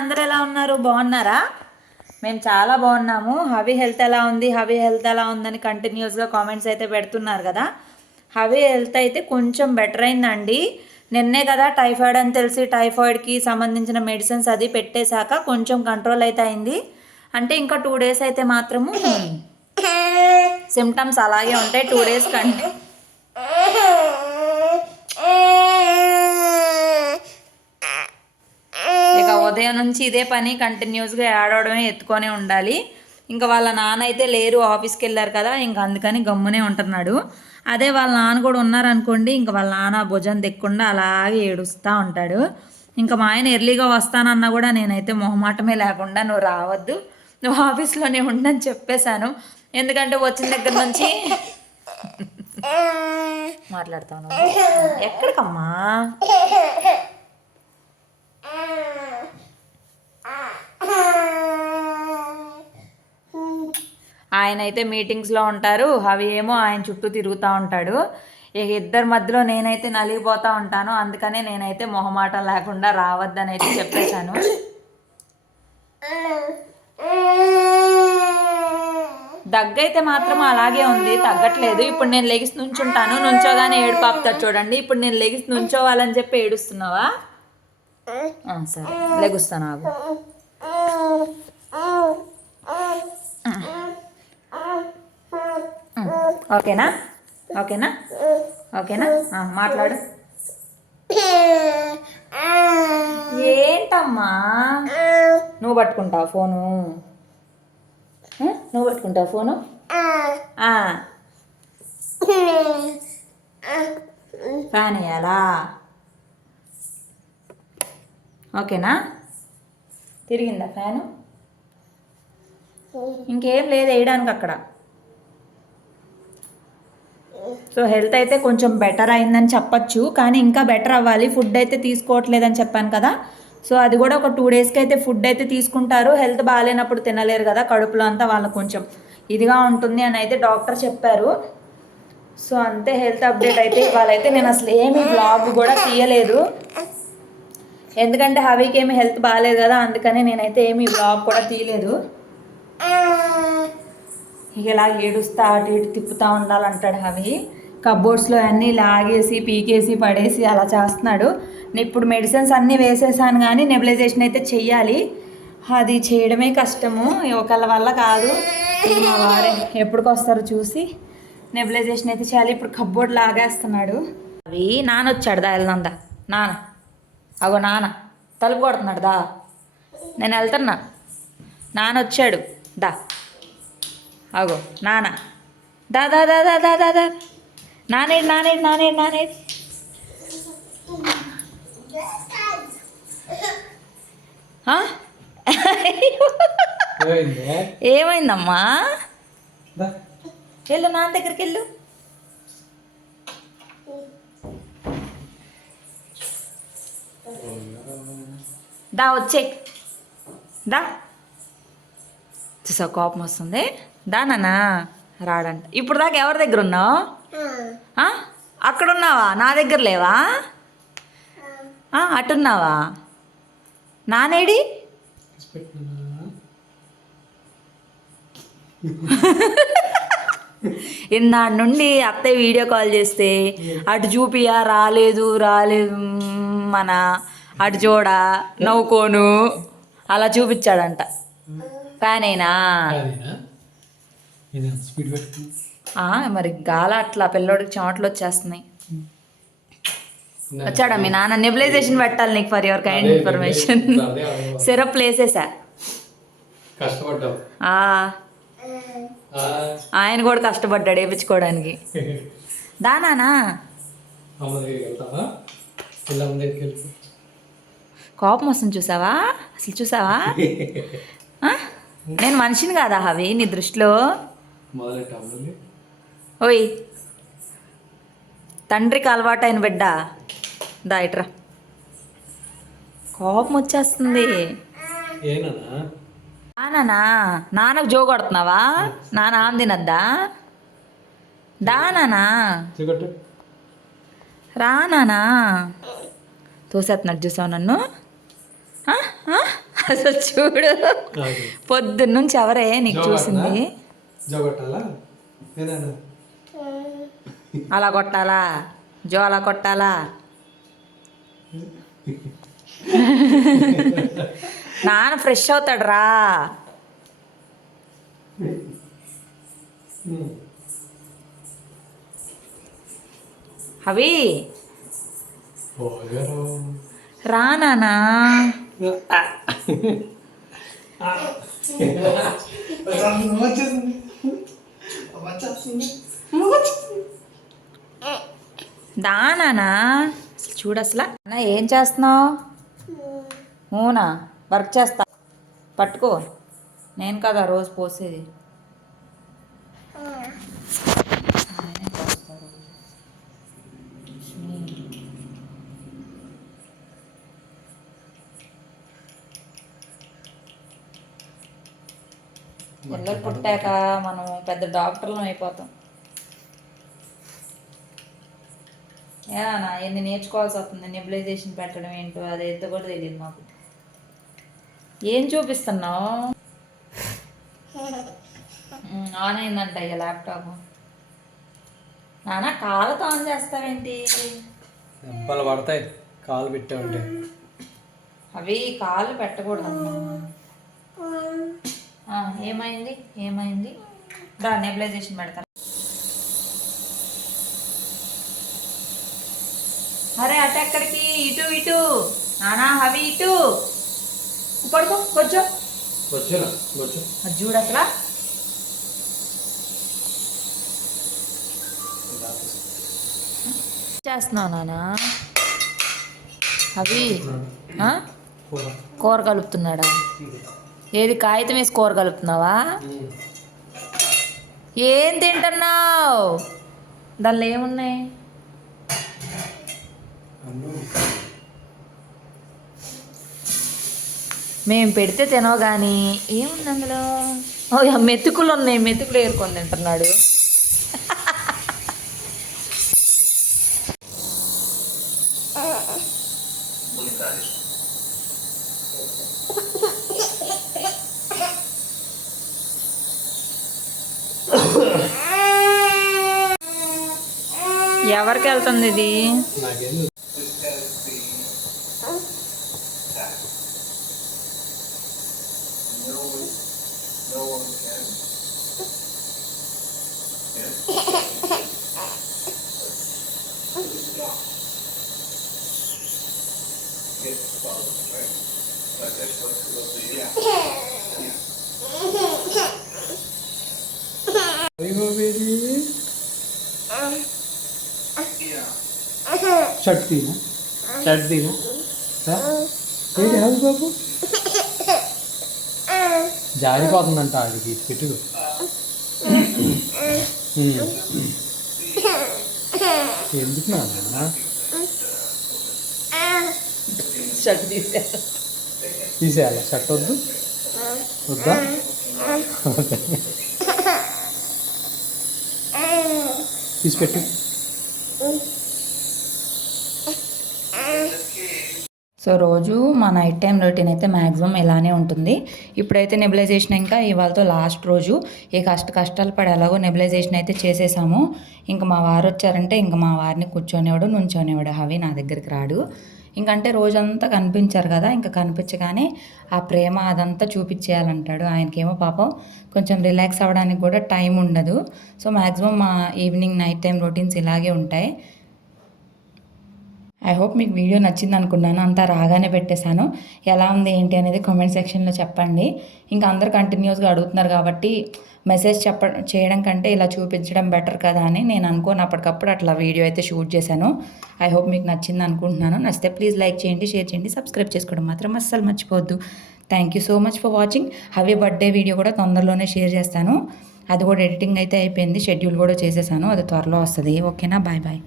అందరు ఎలా ఉన్నారు? బాగున్నారా? మేము చాలా బాగున్నాము. హవి హెల్త్ ఎలా ఉంది? హవి హెల్త్ ఎలా ఉందని కంటిన్యూస్గా కామెంట్స్ అయితే పెడుతున్నారు కదా. హవి హెల్త్ అయితే కొంచెం బెటర్ అయిందండి. నిన్నే కదా టైఫాయిడ్ అని తెలిసి టైఫాయిడ్కి సంబంధించిన మెడిసిన్స్ అది పెట్టేశాక కొంచెం కంట్రోల్ అయితే అయింది. అంటే ఇంకా టూ డేస్ అయితే మాత్రము సిమ్టమ్స్ అలాగే ఉంటాయి. టూ డేస్ కంటే ఉదయం నుంచి ఇదే పని కంటిన్యూస్గా ఏడవడమే ఎత్తుకొనే ఉండాలి. ఇంకా వాళ్ళ నాన్న అయితే లేరు ఆఫీస్కి వెళ్ళారు కదా ఇంకా అందుకని గమ్మునే ఉంటున్నాడు. అదే వాళ్ళ నాన్న కూడా ఉన్నారనుకోండి ఇంకా వాళ్ళ నాన్న భుజం తెక్కకుండా అలాగే ఏడుస్తూ ఉంటాడు. ఇంకా మా ఆయన ఎర్లీగా వస్తానన్నా కూడా నేనైతే మొహమాటమే లేకుండా నువ్వు రావద్దు నువ్వు ఆఫీస్లోనే ఉండని చెప్పేశాను. ఎందుకంటే వచ్చిన దగ్గర నుంచి మాట్లాడతాను ఎక్కడికమ్మా? ఆయన అయితే మీటింగ్స్లో ఉంటారు. అవి ఏమో ఆయన చుట్టూ తిరుగుతూ ఉంటాడు. ఇక ఇద్దరి మధ్యలో నేనైతే నలిగిపోతూ ఉంటాను. అందుకనే నేనైతే మొహమాటం లేకుండా రావద్దని అయితే చెప్పేశాను. దగ్గైతే మాత్రం అలాగే ఉంది. తగ్గట్లేదు. ఇప్పుడు నేను లెగిసి నుంచుంటాను. నుంచోగానే ఏడు పాపుతాడు చూడండి. ఇప్పుడు నేను లెగిసి నుంచోవాలని చెప్పి ఏడుస్తున్నావా? సరే. లెగుస్తాను ఆగు. ఓకేనా? ఓకేనా? ఓకేనా? మాట్లాడు. ఏంటమ్మా? నువ్వు పట్టుకుంటావు ఫోను? నువ్వు పట్టుకుంటావు ఫోను? ఫ్యాన్ వేయాలా? ఓకేనా? తిరిగిందా ఫ్యాను? ఇంకేం లేదు వేయడానికి అక్కడ. సో హెల్త్ అయితే కొంచెం బెటర్ అయిందని చెప్పచ్చు కానీ ఇంకా బెటర్ అవ్వాలి. ఫుడ్ అయితే తీసుకోవట్లేదని చెప్పాను కదా. సో అది కూడా ఒక టూ డేస్కి అయితే ఫుడ్ అయితే తీసుకుంటారు. హెల్త్ బాగాలేనప్పుడు తినలేరు కదా కడుపులో అంతా వాళ్ళకు కొంచెం. ఇదిగా ఉంటుంది అని అయితే డాక్టర్ చెప్పారు. సో అంతే హెల్త్ అప్డేట్ అయితే వాళ్ళైతే నేను అసలు ఏమీ బ్లాగ్ కూడా తీయలేదు. ఎందుకంటే హవీకి ఏమి హెల్త్ బాగాలేదు కదా అందుకనే నేనైతే ఏమి బ్లాగ్ కూడా తీయలేదు. ఇక ఇలా ఏడుస్తా అటు ఇటు తిప్పుతూ ఉండాలంటాడు అవి కబోర్డ్స్లో అన్నీ లాగేసి పీకేసి పడేసి అలా చేస్తున్నాడు. నేను ఇప్పుడు మెడిసిన్స్ అన్నీ వేసేసాను కానీ నెబిలైజేషన్ అయితే చెయ్యాలి. అది చేయడమే కష్టము. ఒకళ్ళ వల్ల కాదు. మా వారే ఎప్పటికొస్తారో చూసి నెబిలైజేషన్ అయితే చేయాలి. ఇప్పుడు కబోర్డ్ లాగేస్తున్నాడు. అవి నాన్న వచ్చాడు దా వెళ్దాందా నాన్న. అగో నాన్న. తలుపు కొడుతున్నాడు దా. నేను వెళ్తున్నా. నాన్న వచ్చాడు. దా. అగో నాన్న దా దా దా దా దా దా దా. నానేడు నానేడు నానేడు నానేడు. ఏమైందమ్మా. వెళ్ళు నాన్న దగ్గరికి వెళ్ళు. దా వచ్చే దా. చూసా కోపం వస్తుంది? దా నాన్న రాడంట. ఇప్పుడు దాకా ఎవరి దగ్గర ఉన్నావు? ఆ? అక్కడ ఉన్నావా నా దగ్గర లేవా? ఆ, అటున్నావా? నానేడి? ఇందాడి నుండి అత్తయ్య వీడియో కాల్ చేస్తే అటు చూపియా? రాలేదు రాలేదు మన అటు చూడ? నవ్వుకోను. అలా చూపించాడంట. ఫ్యాన్ అయినా కాదేనా? ఇది ఎంత స్పీడ్ పెట్టుకున్నా ఆ, మరి గాల అట్లా పిల్లోడికి చెమటలు వచ్చేస్తున్నాయి. వచ్చాడా? మీ నాన్న నెబిలైజేషన్ పెట్టాలి నీకు for your kind information. Syrup ఆ, ఆయన కూడా కష్టపడ్డాడు వేయించుకోవడానికి దానానా? కోపం వస్తుంది చూసావా? అసలు చూసావా? నేను మనిషిని కాదా అవి నీ దృష్టిలో? ఓయ్ తండ్రికి అలవాటైన బిడ్డ. దా ఇట్రా. కోపం వచ్చేస్తుంది. నానా నాన్నకు జో కొడుతున్నావా? నాన్న ఆమె తినద్దా? దా నానా రా నానా తోసేస్తున్నాడు చూసావు నన్ను? అసలు చూడు. పొద్దున్నుంచి ఎవరే నీకు చూసింది? జోగొట్టాలా అలా కొట్టాలా జో అలా కొట్టాలా నాన్న ఫ్రెష్ అవుతాడు రా అవి రా నానా వచ్చేసింది దానా చూడు అసలు. అన్న ఏం చేస్తున్నావు? అవునా వర్క్ చేస్తా. పట్టుకో. నేను కదా రోజు పోసేది. పిల్లలు పుట్టాక మనం పెద్ద డాక్టర్లం అయిపోతాం. ఏనా ఎన్ని నేర్చుకోవాల్సి వస్తుంది? నెబులైజేషన్ పెట్టడం ఏంటో అది ఎంత కూడా తెలియదు మాకు. ఏం చూపిస్తున్నావు? ఆన్ అయిందంట ఇక ల్యాప్టాప్. నాన్న కాళ్ళతో ఆన్ చేస్తావేంటి? దెబ్బలు పడతాయి. కాలు పెట్టామంటే అవి కాళ్ళు పెట్టకూడదు ఏమైంది? ఏమైంది? దా నెబులైజేషన్ పెడతా. అరే అటు ఎక్కడికి? ఇటు ఇటు. నానా అవి ఇటు. పడుకో కొంచెం అది చూడు అసలు. చేస్తున్నావు నానా? అవి? కూర కలుపుతున్నాడా? ఏది కాగితం వేసి కూర కలుపుతున్నావా ఏం తింటున్నావు? దానిలో ఏమున్నాయి? మేము పెడితే తినవు కానీ ఏముంది అందులో? మెతుకులు ఉన్నాయి మెతుకులు ఏరుకొని తింటున్నాడు. ఎవరికి వెళ్తుంది ఇది Yeah అయ్యో బేబీ షర్ట్ తీనా షర్ట్ తీనా ఏంటి హౌస్ బాబు? జారిపోతుందంట ఆడికి పెట్టు ఎందుకు నాన్న? షర్ట్ తీసే తీసేయాలి? షర్ట్ వద్దు? వద్దా? తీసిపెట్టు సో రోజు మా నైట్ టైం రొటీన్ అయితే మ్యాక్సిమం ఇలానే ఉంటుంది. ఇప్పుడైతే నెబిలైజేషన్ ఇంకా ఇవాళతో లాస్ట్ రోజు. ఏ కష్ట కష్టాలు పడి ఎలాగో నెబిలైజేషన్ అయితే చేసేసాము. ఇంకా మా వారు వచ్చారంటే ఇంకా మా వారిని కూర్చొనేవాడు నుంచోనేవాడు అవి నా దగ్గరికి రాడు. ఇంకంటే రోజంతా కనిపించారు కదా ఇంకా కనిపించగానే ఆ ప్రేమ అదంతా చూపించేయాలంటాడు. ఆయనకేమో పాపం కొంచెం రిలాక్స్ అవ్వడానికి కూడా టైం ఉండదు. సో మ్యాక్సిమం మా ఈవినింగ్ నైట్ టైం రొటీన్స్ ఇలాగే ఉంటాయి. ఐ హోప్ మీకు వీడియో నచ్చింది అనుకున్నాను. అంతా రాగానే పెట్టేశాను. ఎలా ఉంది ఏంటి అనేది కామెంట్ సెక్షన్లో చెప్పండి. ఇంకా అందరు కంటిన్యూస్గా అడుగుతున్నారు కాబట్టి మెసేజ్ చెప్ప చేయడం కంటే ఇలా చూపించడం బెటర్ కదా అని నేను అనుకోని. అప్పటికప్పుడు అట్లా వీడియో అయితే షూట్ చేశాను. ఐ హోప్ మీకు నచ్చింది అనుకుంటున్నాను. నచ్చితే ప్లీజ్ లైక్ చేయండి షేర్ చేయండి సబ్స్క్రైబ్ చేసుకోవడం మాత్రం అస్సలు మర్చిపోవద్దు. Thank you so much for watching Havi birthday video కూడా తొందరలోనే షేర్ చేస్తాను. అది కూడా ఎడిటింగ్ అయితే అయిపోయింది. షెడ్యూల్ కూడా చేసేసాను. అది త్వరలో వస్తుంది. ఓకేనా బాయ్ బాయ్